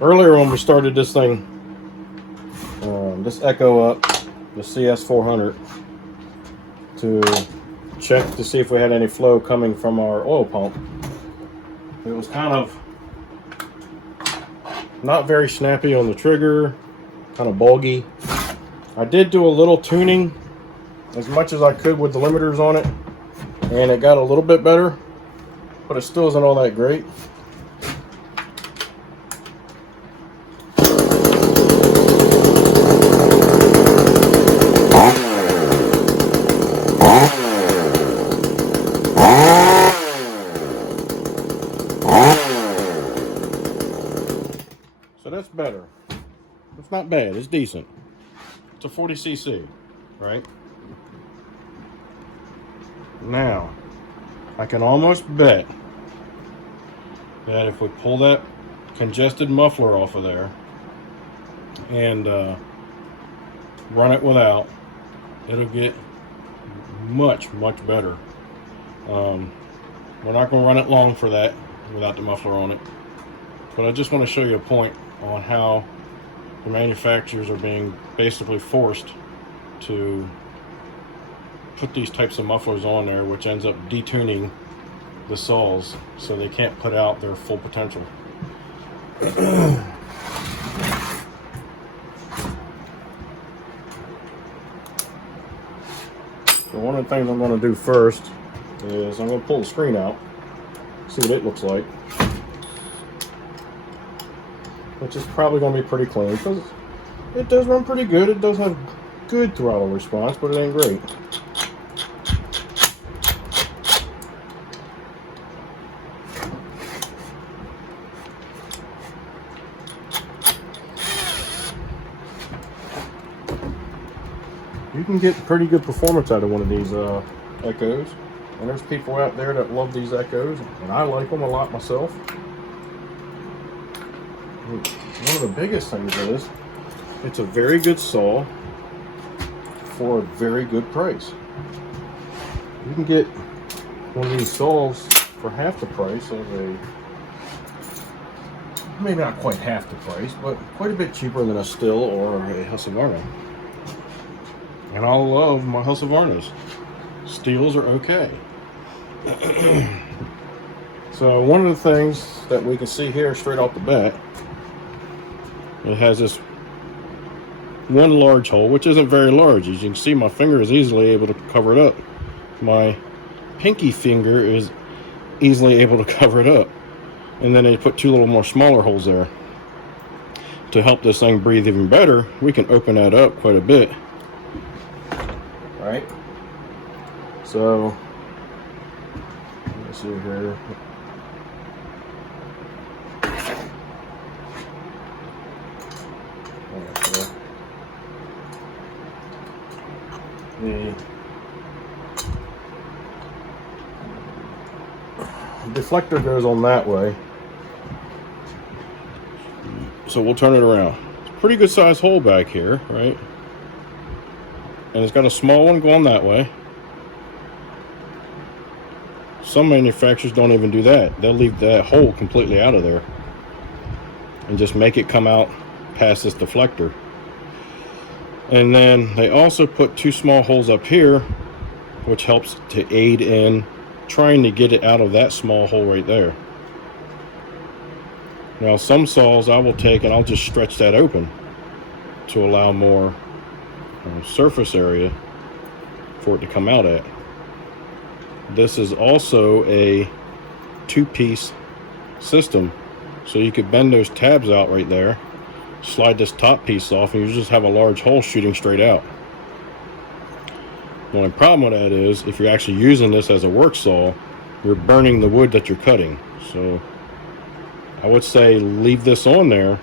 Earlier when we started this thing, this echo up, the CS400, to check to see if we had any flow coming from our oil pump. It was kind of not very snappy on the trigger, kind of bulgy. I did do a little tuning as much as I could with the limiters on it, and it got a little bit better, but it still isn't all that great. So that's better. It's not bad, it's decent. It's a 40cc, right? Now, I can almost bet that if we pull that congested muffler off of there and run it without, it'll get much better. We're not going to run it long for that without the muffler on it, but I just want to show you a point on how the manufacturers are being basically forced to put these types of mufflers on there, which ends up detuning the saws so they can't put out their full potential. So one of the things I'm going to do first is I'm going to pull the screen out, see what it looks like, which is probably going to be pretty clean because it does run pretty good. It does have good throttle response, but it ain't great. You can get pretty good performance out of one of these Echoes, and there's people out there that love these Echoes, and I like them a lot myself. One of the biggest things is it's a very good saw for a very good price. You can get one of these saws for half the price of a, maybe not quite half the price, but quite a bit cheaper than a Stihl or a Husqvarna. And I love my Husqvarnas. Stihls are okay. So one of the things that we can see here straight off the bat, it has this one large hole, which isn't very large. As you can see, my finger is easily able to cover it up. My pinky finger is easily able to cover it up. And then they put two little more smaller holes there. To help this thing breathe even better, we can open that up quite a bit. Right? So, let's see here. The deflector goes on that way. So we'll turn it around. It's a pretty good sized hole back here, right? And it's got a small one going that way. Some manufacturers don't even do that. They'll leave that hole completely out of there and just make it come out past this deflector. And then they also put two small holes up here, which helps to aid in trying to get it out of that small hole right there. Now some saws I will take and I'll just stretch that open to allow more surface area for it to come out at. This is also a two-piece system, so you could bend those tabs out right there, slide this top piece off, and you just have a large hole shooting straight out. The only problem with that is if you're actually using this as a work saw, you're burning the wood that you're cutting. So I would say leave this on there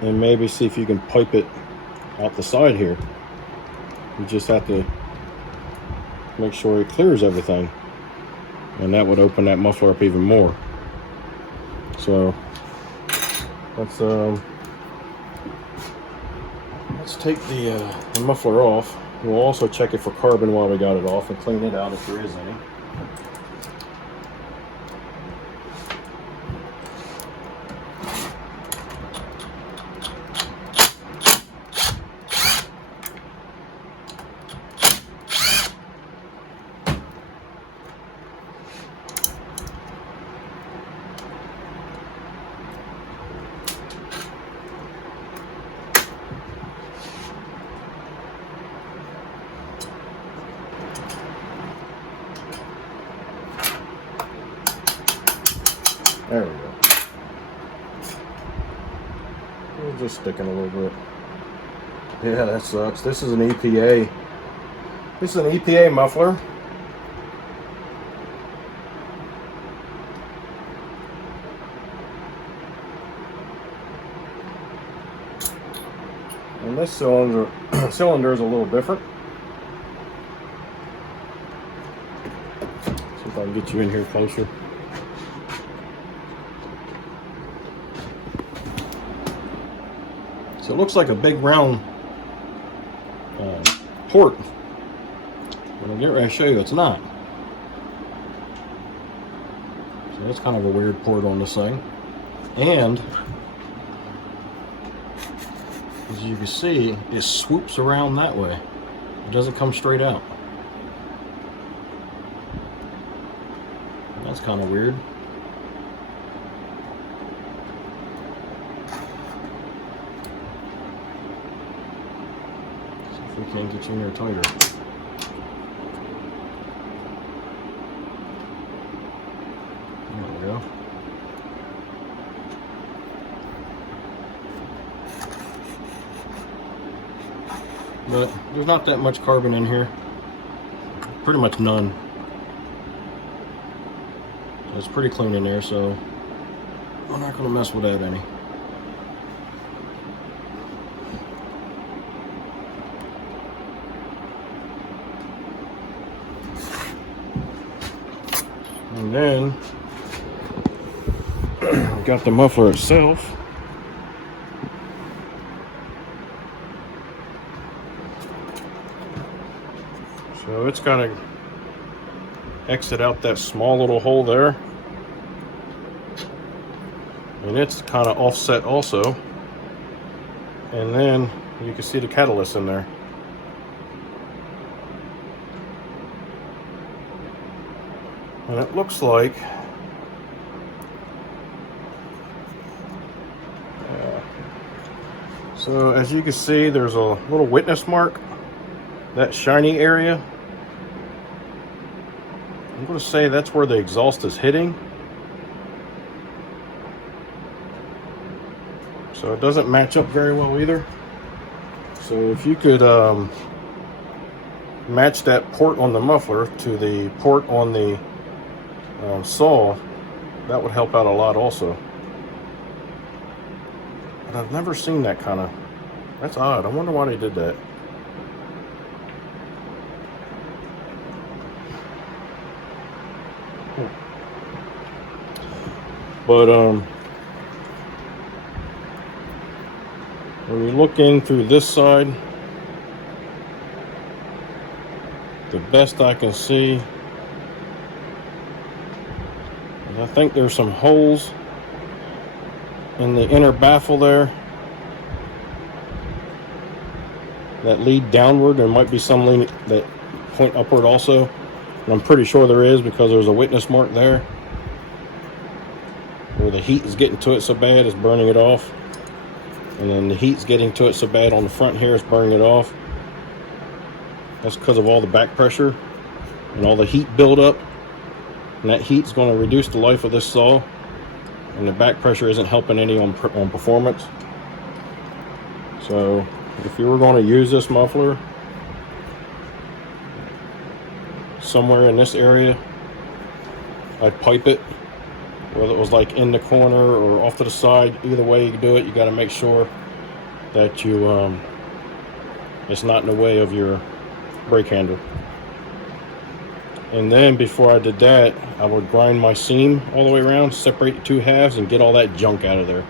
and maybe see if you can pipe it out the side here. You just have to make sure it clears everything, and that would open that muffler up even more. So let's take the muffler off. We'll also check it for carbon while we got it off and clean it out if there is any. There we go. We're just sticking a little bit. Yeah, that sucks. This is an EPA. This is an EPA muffler. And this cylinder is a little different. See if I can get you in here closer. So it looks like a big round port. When I get ready to show you, it's not. So that's kind of a weird port on this thing. And as you can see, it swoops around that way. It doesn't come straight out. That's kind of weird. See if we can't get you in there tighter. There we go. But there's not that much carbon in here. Pretty much none. It's pretty clean in there, so I'm not going to mess with that any. And then we got the muffler itself. So it's got to exit out that small little hole there. And it's kind of offset also. And then you can see the catalyst in there. And it looks like so as you can see, there's a little witness mark, that shiny area. I'm going to say that's where the exhaust is hitting. So it doesn't match up very well either. So if you could match that port on the muffler to the port on the saw, that would help out a lot also. But I've never seen that kind of, that's odd. I wonder why they did that. But when you look in through this side, the best I can see is I think there's some holes in the inner baffle there that lead downward. There might be some that point upward also, and I'm pretty sure there is because there's a witness mark there where the heat is getting to it so bad it's burning it off, and then the heat's getting to it so bad on the front here it's burning it off. That's because of all the back pressure and all the heat buildup, and that heat's going to reduce the life of this saw, and the back pressure isn't helping any on performance. So if you were going to use this muffler somewhere in this area, I'd pipe it, whether it was like in the corner or off to the side. Either way you do it, you got to make sure that you it's not in the way of your brake handle. And then before I did that, I would grind my seam all the way around, separate the two halves, and get all that junk out of there.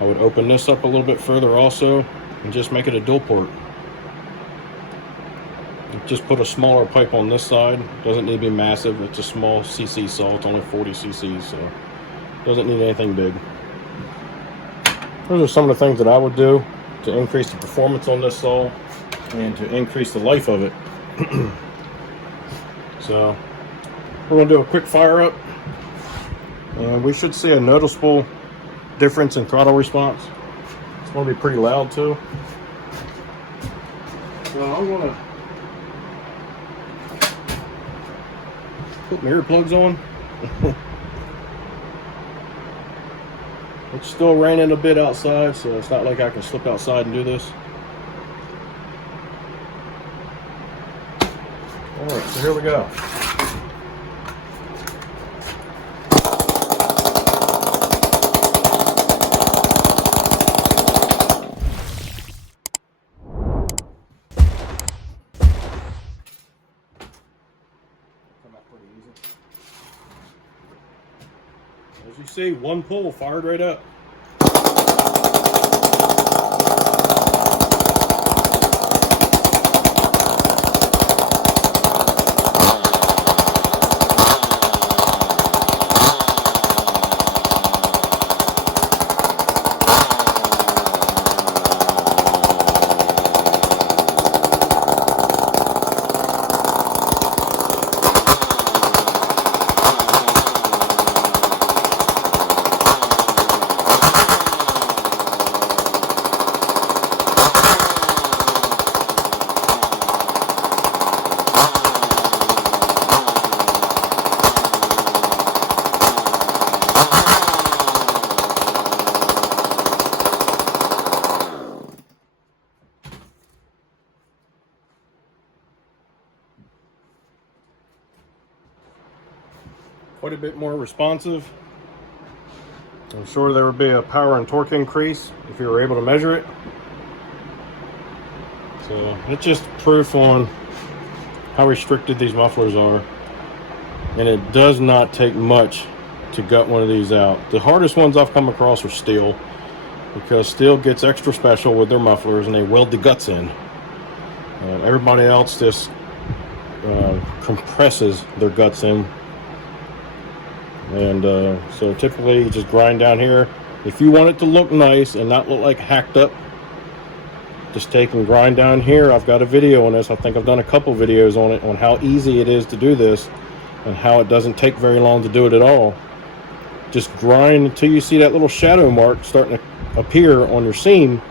I would open this up a little bit further also and just make it a dual port. Just put a smaller pipe on this side. Doesn't need to be massive. It's a small cc saw. It's only 40 cc's, so doesn't need anything big. Those are some of the things that I would do to increase the performance on this saw and to increase the life of it. So we're going to do a quick fire up, and we should see a noticeable difference in throttle response. It's going to be pretty loud too. So I'm going to put my earplugs on. It's still raining a bit outside, so it's not like I can slip outside and do this. Alright, so here we go. As you see, one pull fired right up. Quite a bit more responsive. I'm sure there would be a power and torque increase if you were able to measure it. So it's just proof on how restricted these mufflers are. And it does not take much to gut one of these out. The hardest ones I've come across are steel, because steel gets extra special with their mufflers and they weld the guts in. Everybody else just compresses their guts in. And so typically you just grind down here. If you want it to look nice and not look like hacked up, just take and grind down here. I've got a video on this. I think I've done a couple videos on it, on how easy it is to do this and how it doesn't take very long to do it at all. Just grind until you see that little shadow mark starting to appear on your seam,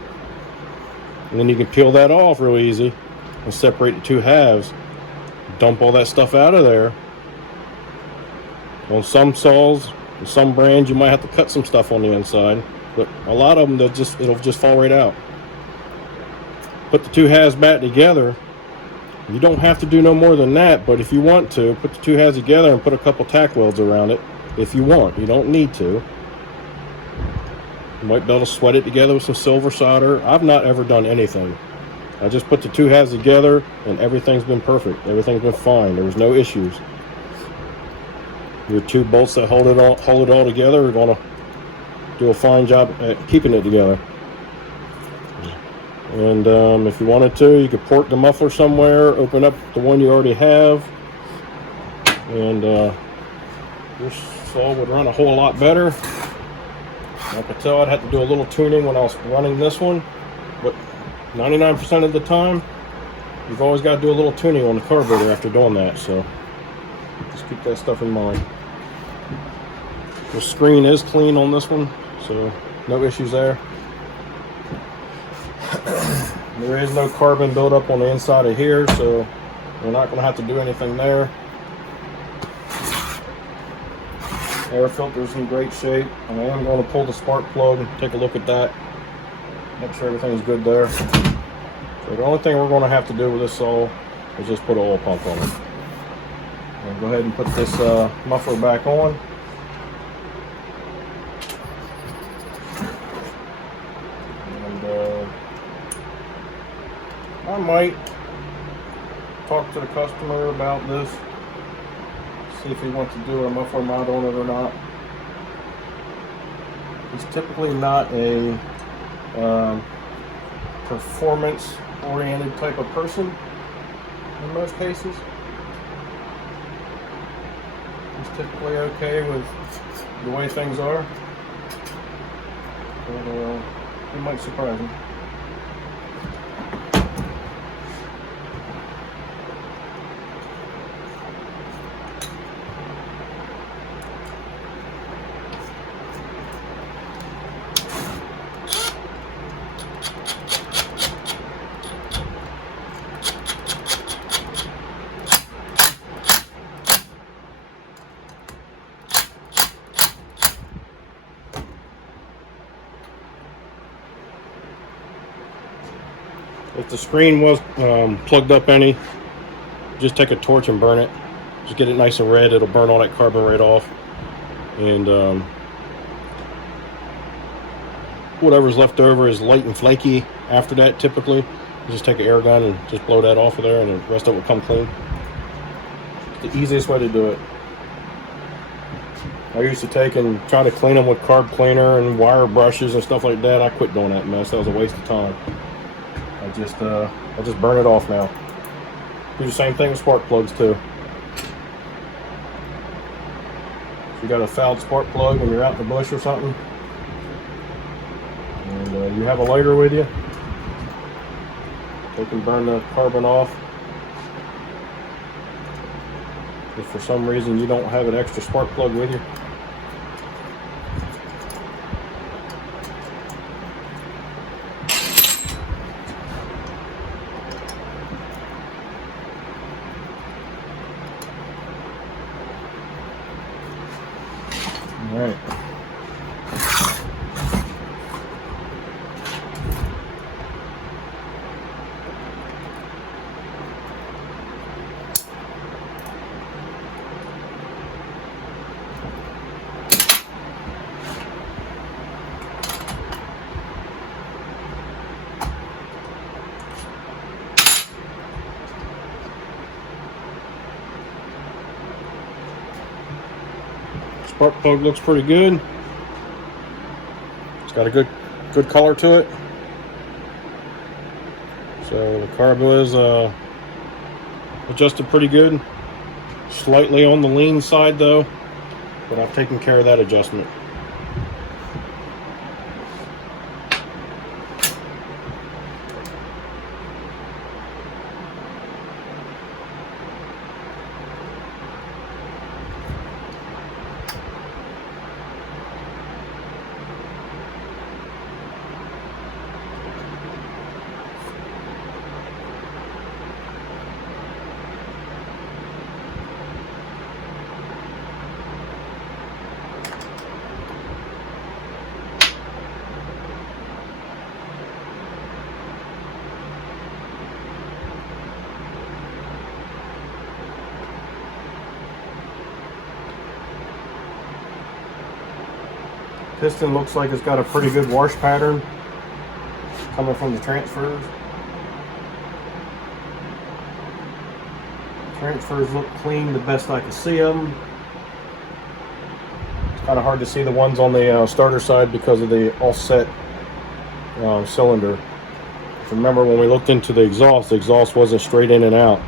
and then you can peel that off real easy and separate the two halves. Dump all that stuff out of there. On some saws, and some brands, you might have to cut some stuff on the inside, but a lot of them, it'll just fall right out. Put the two halves back together. You don't have to do no more than that, but if you want to, put the two halves together and put a couple tack welds around it if you want. You don't need to. You might be able to sweat it together with some silver solder. I've not ever done anything. I just put the two halves together and everything's been perfect. Everything's been fine. There was no issues. Your two bolts that hold it all together are going to do a fine job at keeping it together. And if you wanted to, you could port the muffler somewhere, open up the one you already have, and your saw would run a whole lot better. I could tell I'd have to do a little tuning when I was running this one, but 99% of the time, you've always got to do a little tuning on the carburetor after doing that, so just keep that stuff in mind. The screen is clean on this one, so no issues there. There is no carbon buildup on the inside of here, so we're not going to have to do anything there. Air filter's in great shape. I am going to pull the spark plug and take a look at that. Make sure everything's good there. So the only thing we're going to have to do with this saw is just put an oil pump on it. I'll go ahead and put this muffler back on. And I might talk to the customer about this, see if he wants to do a muffler mount on it or not. He's typically not a performance-oriented type of person in most cases. He's typically okay with the way things are, but he might surprise him. If the screen was plugged up any, just take a torch and burn it. Just get it nice and red. It'll burn all that carbon right off. And whatever's left over is light and flaky after that typically. You just take an air gun and just blow that off of there, and the rest of it will come clean. It's the easiest way to do it. I used to take and try to clean them with carb cleaner and wire brushes and stuff like that. I quit doing that mess. That was a waste of time. I just burn it off now. Do the same thing with spark plugs too. If you got a fouled spark plug when you're out in the bush or something, and you have a lighter with you, they can burn the carbon off. If for some reason you don't have an extra spark plug with you, all right. Spark plug looks pretty good. It's got a good color to it. So the carb is adjusted pretty good. Slightly on the lean side though, but I've taken care of that adjustment. Piston looks like it's got a pretty good wash pattern coming from the transfers. Transfers look clean the best I can see them. It's kind of hard to see the ones on the starter side because of the offset cylinder. If you remember when we looked into the exhaust wasn't straight in and out.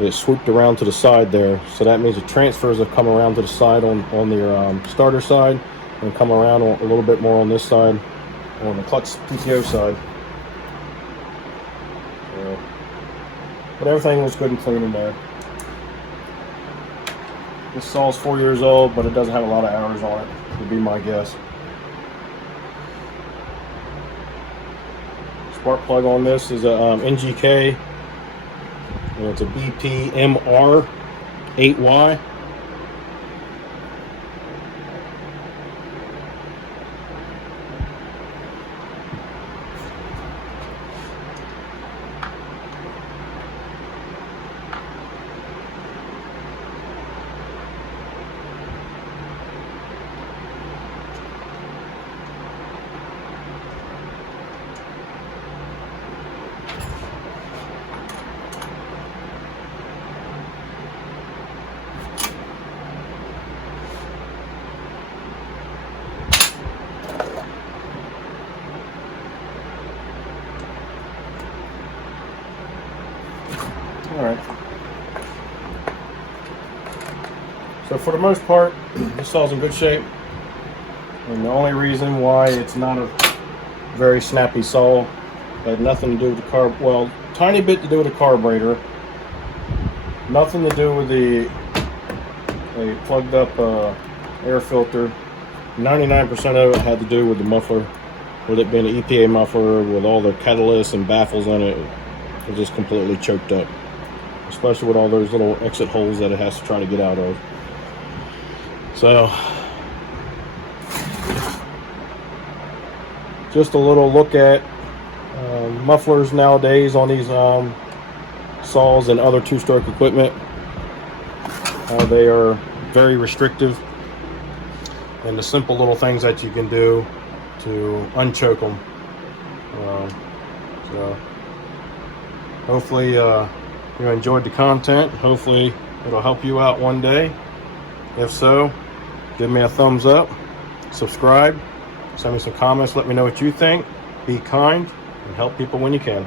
It swooped around to the side there. So that means the transfers have come around to the side on the starter side, and come around a little bit more on this side, on the clutch PTO side. But everything looks good and clean in there. This saw's 4 years old, but it doesn't have a lot of hours on it, would be my guess. Spark plug on this is a NGK, and it's a BP MR8Y. Alright. So for the most part, this saw's in good shape. And the only reason why it's not a very snappy saw had nothing to do with the carb, well, tiny bit to do with the carburetor. Nothing to do with the plugged up air filter. 99% of it had to do with the muffler, with it being an EPA muffler with all the catalysts and baffles on it. It just completely choked up, especially with all those little exit holes that it has to try to get out of. So just a little look at mufflers nowadays on these saws and other two-stroke equipment. They are very restrictive, and the simple little things that you can do to unchoke them. So hopefully you enjoyed the content. Hopefully it'll help you out one day. If so, give me a thumbs up, subscribe, send me some comments, let me know what you think. Be kind and help people when you can.